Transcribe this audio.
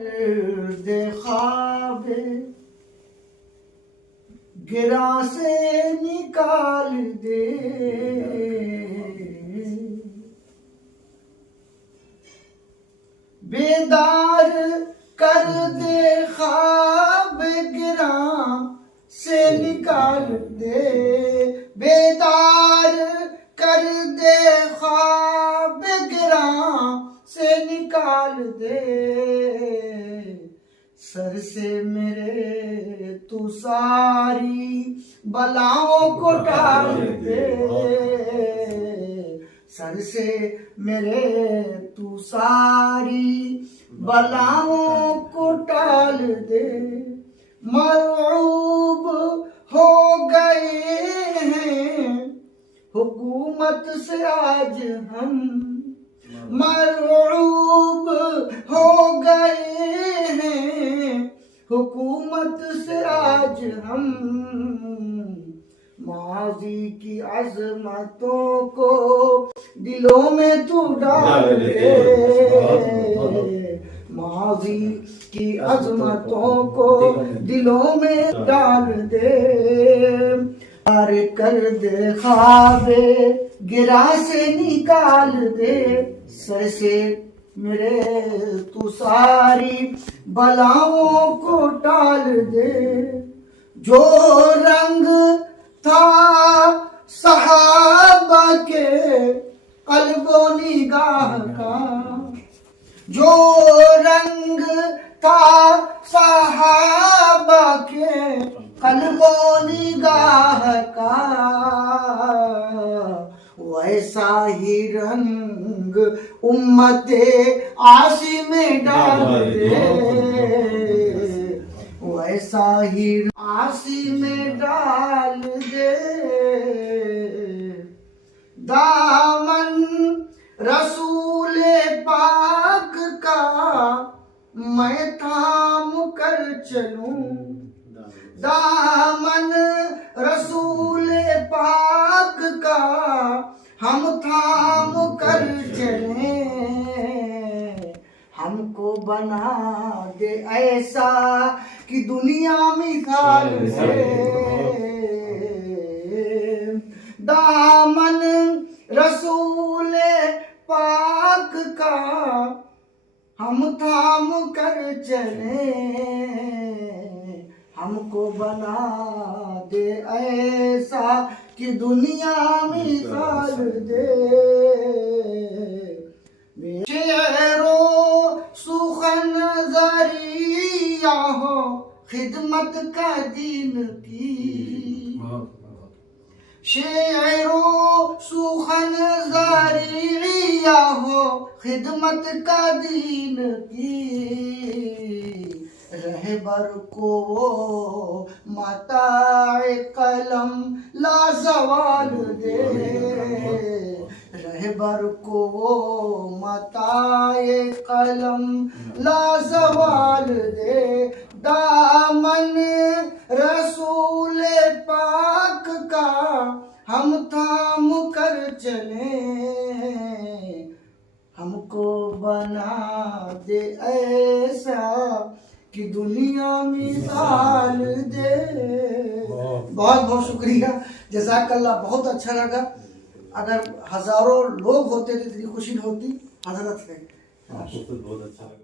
दे ख्वाबे गिरा से निकाल दे, बेदार कर दे ख्वाब गिरा से निकाल दे, बेदार कर दे ख्वाब गिरा से निकाल दे, सर से मेरे तू सारी बलाओं को टाल दे, सर से मेरे तू सारी बलाओं को टाल दे। मरऊब हो गए हैं हुकूमत से आज हम, मरऊब हो गए हैं हुकूमत से आज हम, माजी की अजमतों को दिलों में तू डाल दे, माजी की अजमतों को दिलों में डाल दे, पार कर दे ख्वाबे गिरा से निकाल दे, सर से मेरे तू सारी बलाओं को टाल दे। जो रंग था सहाबा के कल्बो निगाह का, जो रंग था सहाबा के कल्बो निगाह का, वैसा ही रंग उम्मते आसी में डाल दे, वैसा ही आसी में डाल दे। दामन रसूले पाक का मैं थाम कर चलूं, दामन रसूले पाक का हम थाम कर चले, हमको बना दे ऐसा कि दुनिया मिसाल से, दामन रसूले पाक का हम थाम कर चले, हमको बना दे ऐसा कि दुनिया मिसाल दे। शेरो सुखन जरिया हो खिदमत का दीन की, शेरो सुखन जरिया हो खिदमत का दीन की, रहबर को मताए कलम लाजवाल दे, रहबर को मताए कलम लाजवाल दे, दामन रसूल पाक का हम थाम कर चले, हमको बना दे ऐसा कि दुनिया मिसाल दे। बहुत बहुत शुक्रिया, जज़ाकल्लाह, बहुत अच्छा लगा। अगर हजारों लोग होते तो इतनी खुशी होती। हजरत है, बहुत अच्छा लगा।